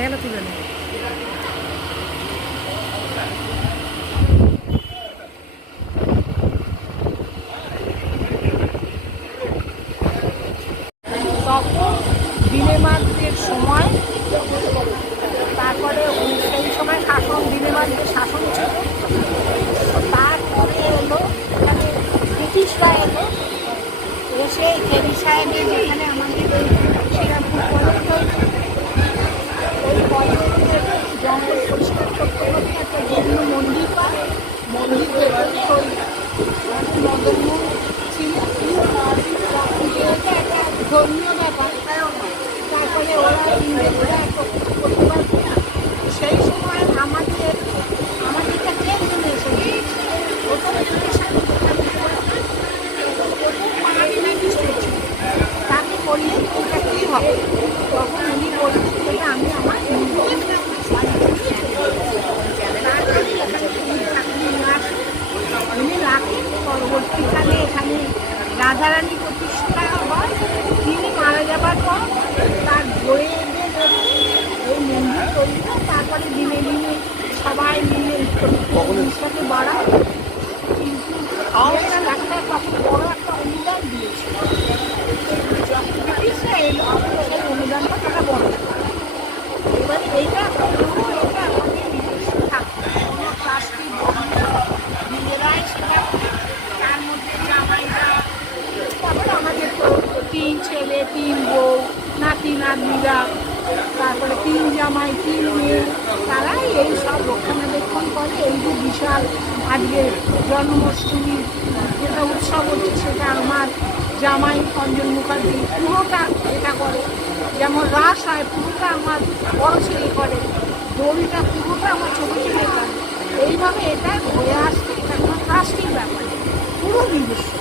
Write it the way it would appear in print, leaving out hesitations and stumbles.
এগুলো তুলে নেব। তখন দিনেমানদের সময়, তারপরে সেই সময় শাসন, দিনেমানদের শাসন ছিল। তারপরে এলো এখানে ব্রিটিশরা এলো, এসে কেরি সাহেবের যেখানে আমাদের শ্রীরামপুর কলেজ হয়েছে, ওই কলেজের জঙ্গল পরিষ্কার করতে করতে একটা জৈন মন্দির পায়। মন্দির ভেতরে ওই মদনমোহন ছিল, একটা ধর্মীয় ব্যাপার। তারপরে ওরা ইংরেজরা করতে পারবে না, সেই সময় আমাদেরটা ট্রেন চলে এসেছে। পাহাড়ি ম্যাজিস্ট্রেট ছিল, তাকে বললেন এটা কী হবে, তখন উনি বললেন এটা আমি আমার উনি রাখেন। পরবর্তীকালে এখানে রাধারানী প্রতিষ্ঠা হয়। তিনি মারা যাবার পর তার বইয়েদের এই মন্দির তৈরি হয়। তারপরে দিনে দিনে সবাই মিলে জিনিসটাকে বাড়ায়, কিন্তু একটা ডাক্তার তখন বড় একটা অনুদান দিয়েছিল। ব্রিটিশরা এলো, সেই অনুদানটা তারা বড়। এবারে এইটা এটা আমাদের নিজস্ব থাকতো, কোনো ট্রাস্টি নিজেরাই সেটা, তার মধ্যে জামাইরা, তারপরে আমাদের তো 3 ছেলে 3 বউ, নাতি নাতনিরা, তারপরে 3 জামাই 3 মেয়ে, তারাই এই সব রক্ষণাবেক্ষণ করে। এই যে বিশাল আজকে জন্মাষ্টমী যেটা উৎসব হচ্ছে, সেটা আমার জামাই অঞ্জন মুখার্জি পুরোটা এটা করে। যেমন রাস হয় পুরোটা আমার বড় ছেলে করে, দড়িটা পুরোটা আমার ছোটো ছেলে করে। এইভাবে এটা হয়ে আসছে, এটা কোনো ট্রাস্টিং ব্যাপার, পুরো নিজস্ব।